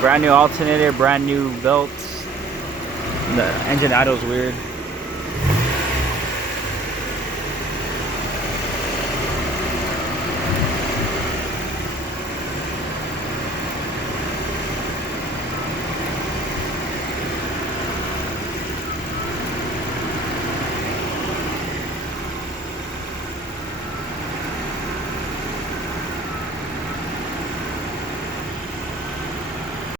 Brand new alternator, brand new belts. The engine idle's weird.